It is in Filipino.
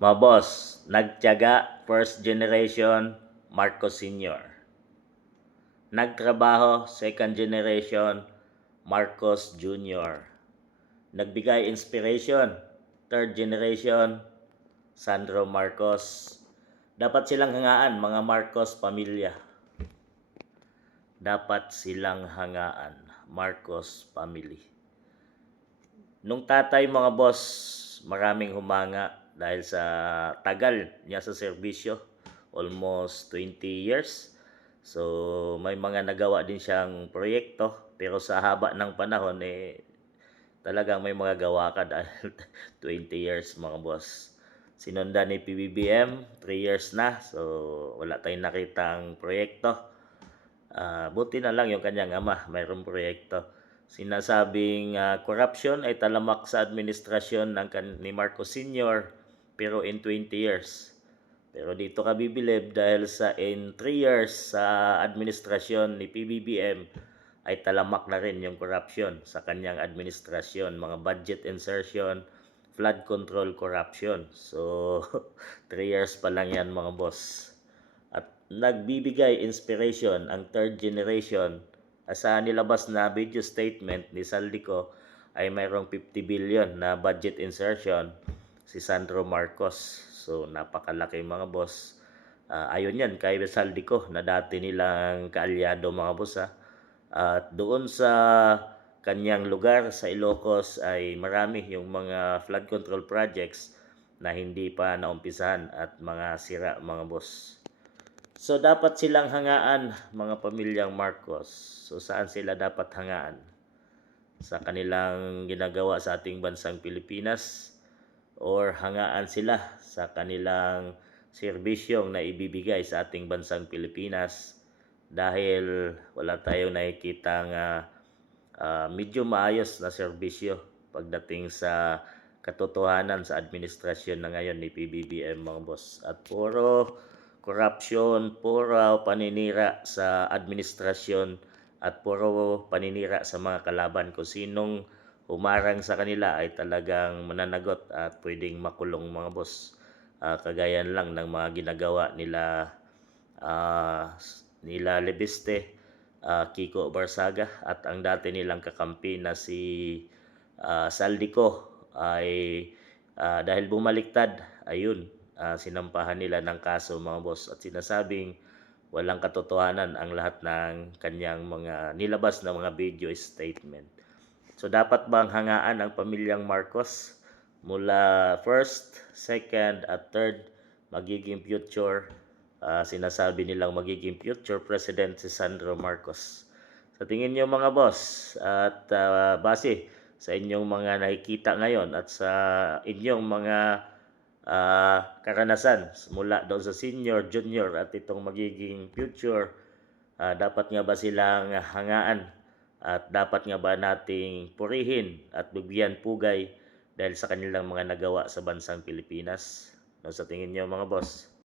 Mga boss, nagtiyaga first generation Marcos Sr. Nagtrabaho second generation Marcos Jr. Nagbigay inspiration third generation Sandro Marcos. Dapat silang hangaan mga Marcos pamilya. Dapat silang hangaan Marcos family. Nung tatay mga boss, maraming humanga dahil sa tagal niya sa serbisyo, almost 20 years. So may mga nagawa din siyang proyekto, pero sa haba ng panahon talagang may mga gawa ka dahil 20 years mga boss. Sinundan ni PBBM, 3 years na, so wala tayong nakitang proyekto. Buti na lang yung kanyang ama, mayroong proyekto. Sinasabing corruption ay talamak sa administrasyon ni Marcos Sr. pero in 20 years. Pero dito ka bibilib dahil in 3 years sa administrasyon ni PBBM ay talamak na rin yung corruption sa kanyang administrasyon, mga budget insertion, flood control corruption. So 3 years pa lang yan mga boss. At nagbibigay inspiration ang third generation. Sa nilabas na video statement ni Saldico ay mayroong 50 billion na budget insertion si Sandro Marcos. So napakalaki mga boss. Ayon yan kay Saldico na dati nilang kaalyado mga boss ha. At doon sa kanyang lugar sa Ilocos ay marami yung mga flood control projects na hindi pa naumpisahan at mga sira mga boss. So dapat silang hangaan mga pamilyang Marcos. So saan sila dapat hangaan? Sa kanilang ginagawa sa ating bansang Pilipinas or hangaan sila sa kanilang serbisyong na ibibigay sa ating bansang Pilipinas dahil wala tayong nakikitang medyo maayos na serbisyo pagdating sa katotohanan sa administrasyon na ngayon ni PBBM mga boss. At puro corruption, puro paninira sa administrasyon at puro paninira sa mga kalaban. Kung sinong humarang sa kanila ay talagang mananagot at pwedeng makulong mga boss. Kagaya lang ng mga ginagawa nila Lebeste, Kiko Barsaga at ang dati nilang kakampi na si Saldico ay dahil bumaliktad, ayun, sinampahan nila ng kaso mga boss at sinasabing walang katotohanan ang lahat ng kanyang mga nilabas na mga video statement. So dapat bang hangaan ang pamilyang Marcos mula first, second at third magiging future sinasabi nilang magiging future president si Sandro Marcos. Sa tingin niyo mga boss at base sa inyong mga nakikita ngayon at sa inyong mga karanasan mula doon sa senior, junior at itong magiging future, dapat nga ba silang hangaan at dapat nga ba nating purihin at bigyan pugay dahil sa kanilang mga nagawa sa bansang Pilipinas? No, sa tingin niyo mga boss?